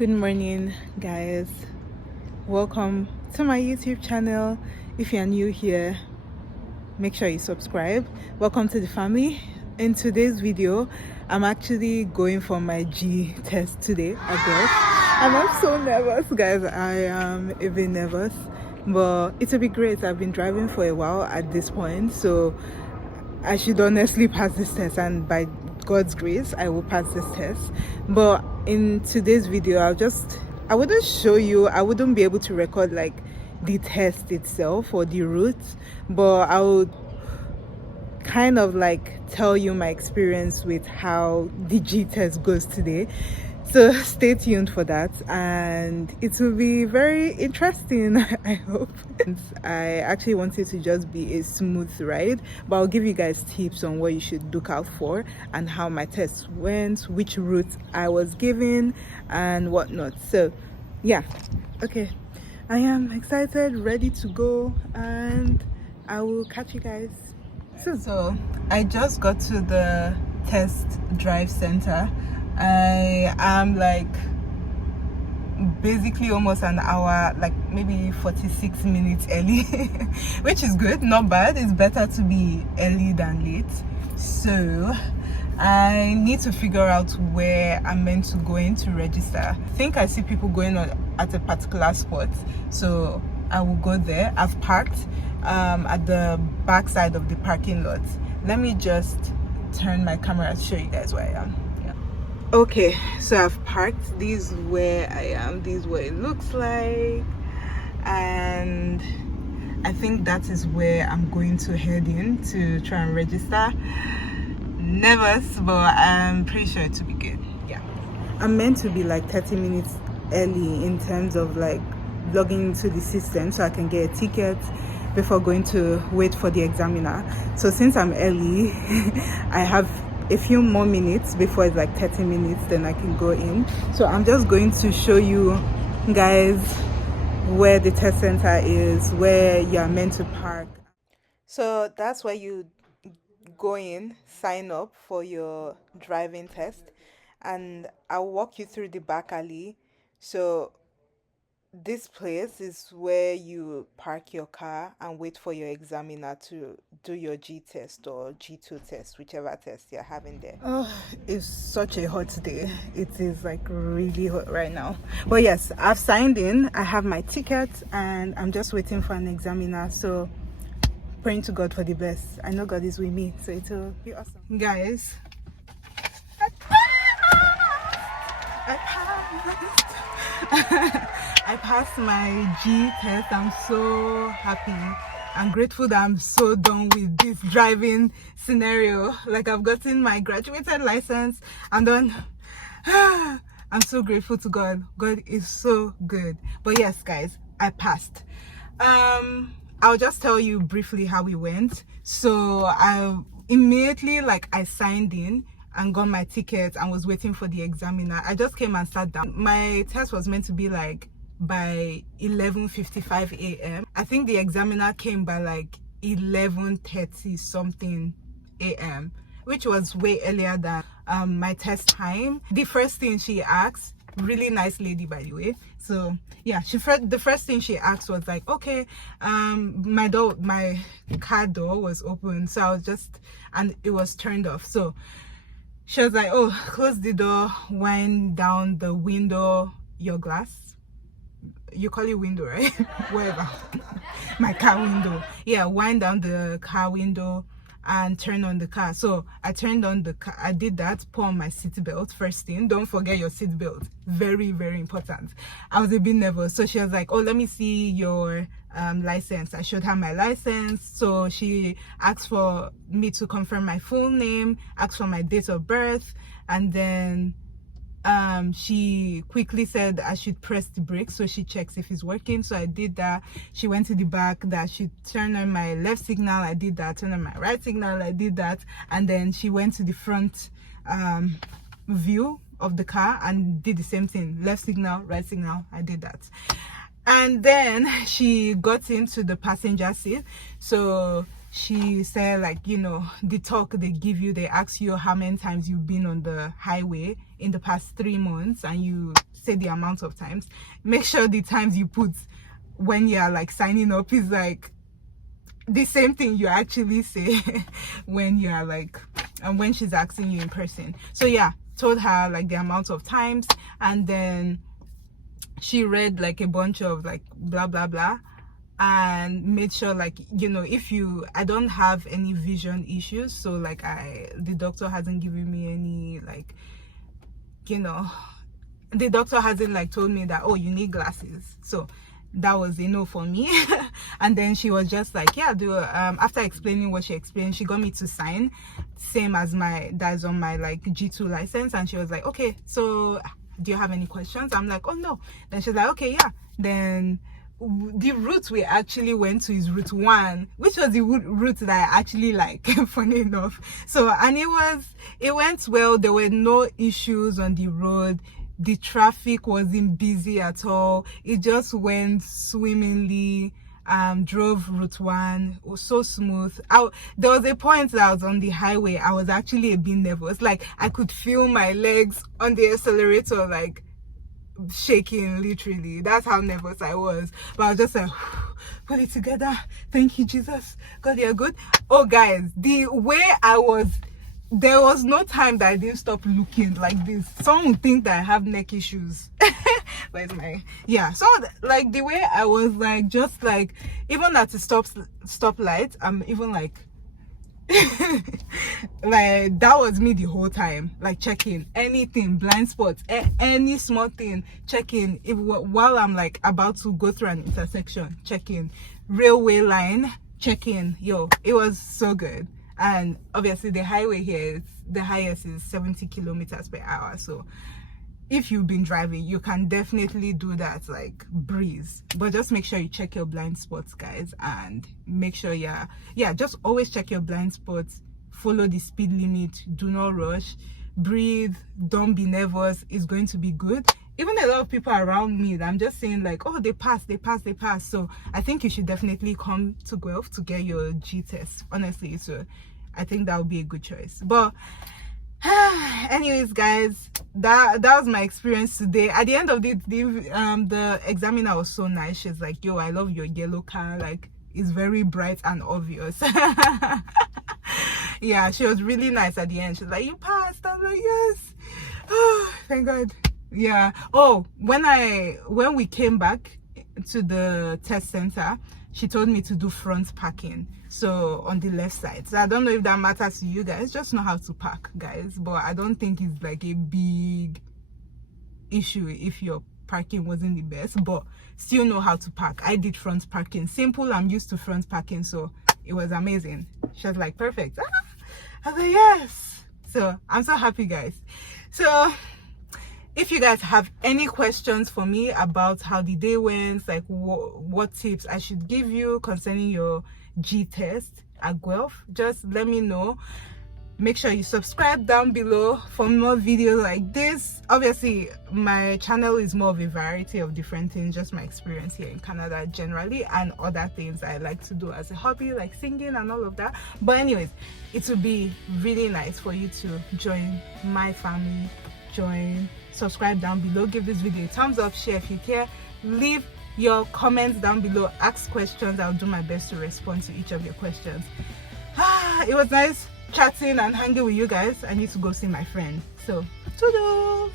Good morning, guys. Welcome to my YouTube channel. If you're new here, make sure you subscribe. Welcome to the family. In today's video, I'm actually going for my G test today at Guelph, and I'm so nervous, guys. I am a bit nervous, but it'll be great. I've been driving for a while at this point, so I should honestly pass this test, and by God's grace I will pass this test. But in today's video, I wouldn't show you, I wouldn't be able to record like the test itself or the route, but I would kind of like tell you my experience with how the G test goes today. So stay tuned for that, and it will be very interesting. I hope. I actually want it to just be a smooth ride, but I'll give you guys tips on what you should look out for and how my test went, which route I was given, and whatnot. So yeah, okay, I am excited, ready to go, and I will catch you guys soon. So I just got to the test drive center. I am like basically almost an hour, like maybe 46 minutes early, which is good, not bad. It's better to be early than late. So I need to figure out where I'm meant to go in to register. I think I see people going on at a particular spot, so I will go there. I've parked at the back side of the parking lot. Let me just turn my camera to show you guys where I am. Okay, so I've parked. This is where I am. This is what it looks like, and I think that is where I'm going to head in to try and register. Nervous, but I'm pretty sure it will be good. Yeah, I'm meant to be like 30 minutes early in terms of like logging into the system so I can get a ticket before going to wait for the examiner. So since I'm early, I have a few more minutes before it's like 30 minutes, then I can go in. So I'm just going to show you guys where the test center is, where you're meant to park. So that's where you go in, sign up for your driving test, and I'll walk you through the back alley. So this place is where you park your car and wait for your examiner to do your G test or G2 test, whichever test you're having there. Oh, it's such a hot day. It is like really hot right now. But yes, I've signed in, I have my ticket, and I'm just waiting for an examiner. So praying to God for the best. I know God is with me, so it will be awesome. Guys, I passed my G test. I'm so happy and grateful that I'm so done with this driving scenario. Like, I've gotten my graduated license and then I'm so grateful to God. God is so good. But yes, guys, I passed. I'll just tell you briefly how it went. So I immediately, like, I signed in and got my ticket and was waiting for the examiner. I just came and sat down. My test was meant to be like by 11:55 a.m. I think the examiner came by like 11:30 something a.m., which was way earlier than my test time. The first thing she asked, really nice lady by the way, so yeah, the first thing she asked was like, okay, my car door was open, so I was just, and it was turned off, so she was like, oh, close the door, wind down the window, your glass, you call it window, right? Whatever. My car window, yeah, wind down the car window and turn on the car. So I turned on the car, I did that, put on my seatbelt. First thing, don't forget your seatbelt, very, very important. I was a bit nervous, so she was like, oh, let me see your license. I showed her my license, so she asked for me to confirm my full name, asked for my date of birth, and then she quickly said I should press the brake so she checks if it's working. So I did that. She went to the back, that she turned on my left signal, I did that. Turned on my right signal, I did that. And then she went to the front view of the car and did the same thing. Left signal, right signal, I did that. And then she got into the passenger seat. So she said, like, you know, the talk they give you, they ask you how many times you've been on the highway in the past 3 months, and you say the amount of times. Make sure the times you put when you're like signing up is like the same thing you actually say when you're like, and when she's asking you in person. So yeah, told her like the amount of times, and then she read like a bunch of like blah blah blah, and made sure, like, you know, I don't have any vision issues, so like the doctor hasn't given me any, like, you know, the doctor hasn't like told me that, oh, you need glasses. So that was a no for me. And then she was just like, yeah, after explaining what she explained, she got me to sign same as that's on my like G2 license, and she was like, okay, so do you have any questions? I'm like, oh no. Then she's like, okay, yeah. Then the route we actually went to is route 1, which was the route that I actually like, funny enough. So, and it went well. There were no issues on the road. The traffic wasn't busy at all. It just went swimmingly. Drove route 1. It was so smooth. There was a point that I was on the highway, I was actually a bit nervous. Like, I could feel my legs on the accelerator like shaking, literally. That's how nervous I was. But I was just like, put it together. Thank you, Jesus. God, you're good. Oh guys, the way I was, there was no time that I didn't stop looking like this. Some would think that I have neck issues. Where's my, yeah, so like the way I was, like, just like, even at the stop light, I'm even like like, that was me the whole time, like checking anything, blind spots, any small thing, checking while I'm like about to go through an intersection, checking railway line, checking. Yo, it was so good. And obviously the highway here, the highest is 70 kilometers per hour, so if you've been driving, you can definitely do that, like, breeze. But just make sure you check your blind spots, guys, and make sure just always check your blind spots. Follow the speed limit. Do not rush. Breathe. Don't be nervous. It's going to be good. Even a lot of people around me, I'm just saying, like, oh, they passed. So I think you should definitely come to Guelph to get your G test, honestly. So I think that would be a good choice. But anyways, guys, that was my experience today. At the end of the examiner was so nice. She's like, yo, I love your yellow car, like, it's very bright and obvious. Yeah, she was really nice at the end. She's like, you passed. I'm like, yes. Oh, thank God. Yeah. Oh, when we came back to the test center, she told me to do front parking, so on the left side. So I don't know if that matters to you guys. Just know how to park, guys. But I don't think it's like a big issue if your parking wasn't the best, but still know how to park. I did front parking. Simple. I'm used to front parking, so it was amazing. She was like, perfect. I was like, yes. So I'm so happy, guys. So if you guys have any questions for me about how the day went, like what tips I should give you concerning your G test at Guelph, just let me know. Make sure you subscribe down below for more videos like this. Obviously, my channel is more of a variety of different things, just my experience here in Canada generally, and other things I like to do as a hobby, like singing and all of that. But anyways, it would be really nice for you to join my family, subscribe down below, give this video a thumbs up, share if you care, leave your comments down below, ask questions. I'll do my best to respond to each of your questions. It was nice chatting and hanging with you guys. I need to go see my friend, so toodles.